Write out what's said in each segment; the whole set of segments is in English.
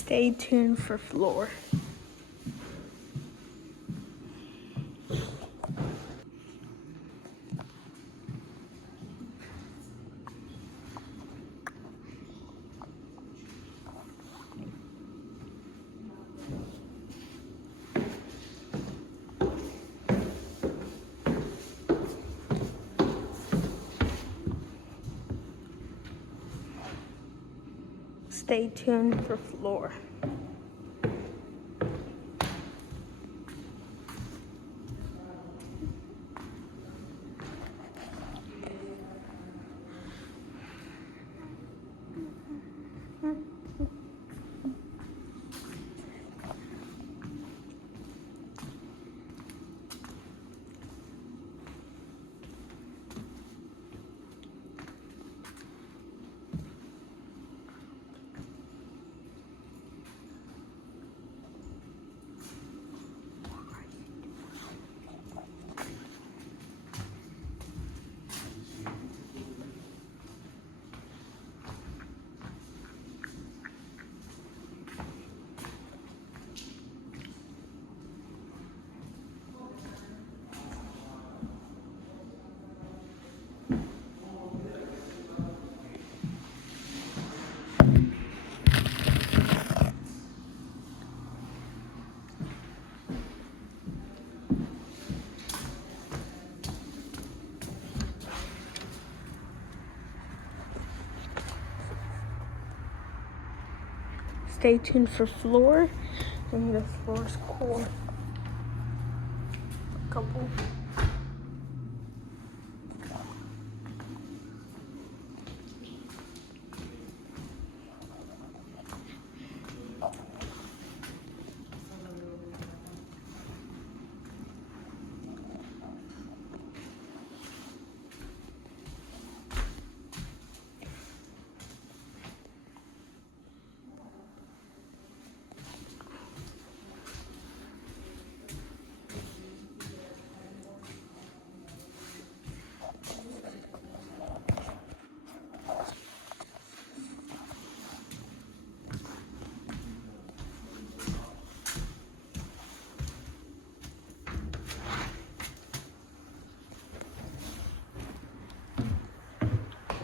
Stay tuned for floor. Stay tuned for floor. Stay tuned for floor. I think this floor is cool. A couple.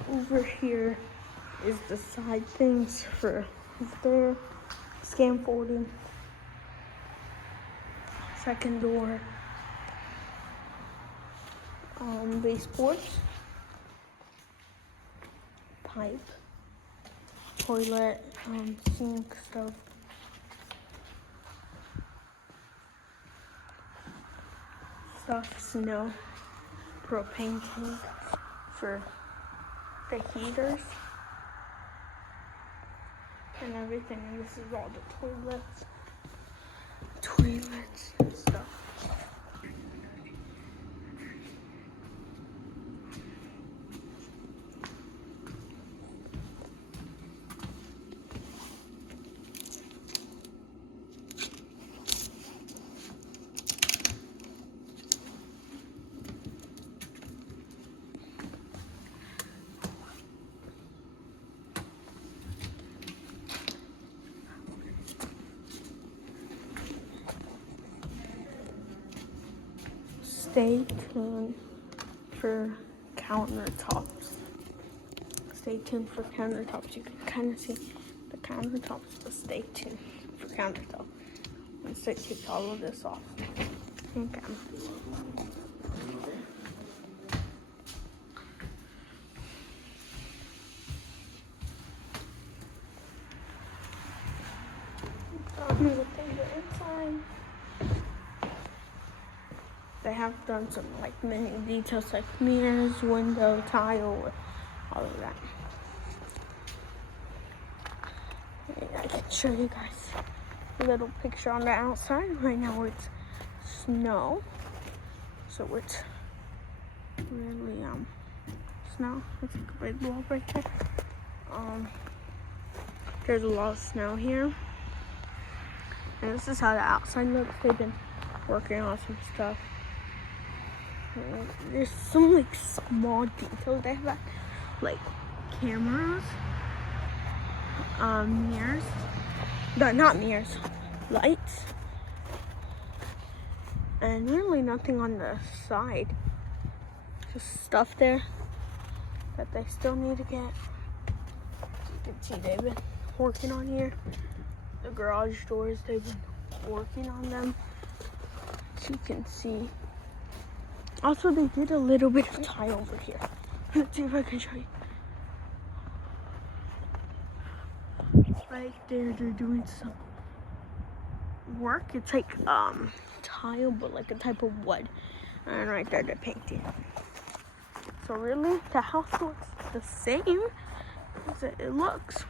Over here is the side things for there, scaffolding, second door, baseboards, pipe, toilet, sink stuff. Snow, propane tank for the heaters and everything. And this is all the toilets and stuff. Stay tuned for countertops. Stay tuned for countertops. You can kind of see the countertops, but stay tuned for countertops. Once I take all of this off. Okay. Inside. They have done some like many details like mirrors, window, tile, all of that. I can show you guys a little picture on the outside. Right now it's snow. So it's really snow. It's like a big blob right there. There's a lot of snow here. And this is how the outside looks. They've been working on some stuff. There's some like small details they have, like cameras, mirrors, not mirrors, lights. And really nothing on the side. Just stuff there that they still need to get. As you can see, they've been working on here. The garage doors, they've been working on them. As you can see. Also, they did a little bit of tile over here. Let's see if I can show you. Right there, they're doing some work. It's like tile, but like a type of wood. And right there, they're painting. So really, the house looks the same as it looks.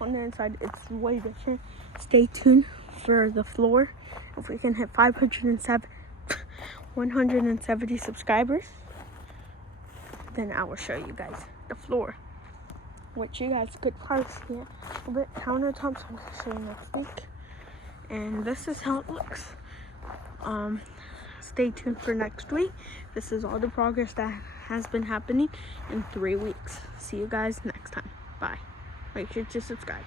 On the inside, it's way different. Stay tuned for the floor. If we can hit 170 subscribers, then I will show you guys the floor, which you guys could probably see it a bit. Countertops, I'm gonna show you next week. And this is how it looks. Stay tuned for next week. This is all the progress that has been happening in 3 weeks. See you guys next time. Bye. Make sure to subscribe.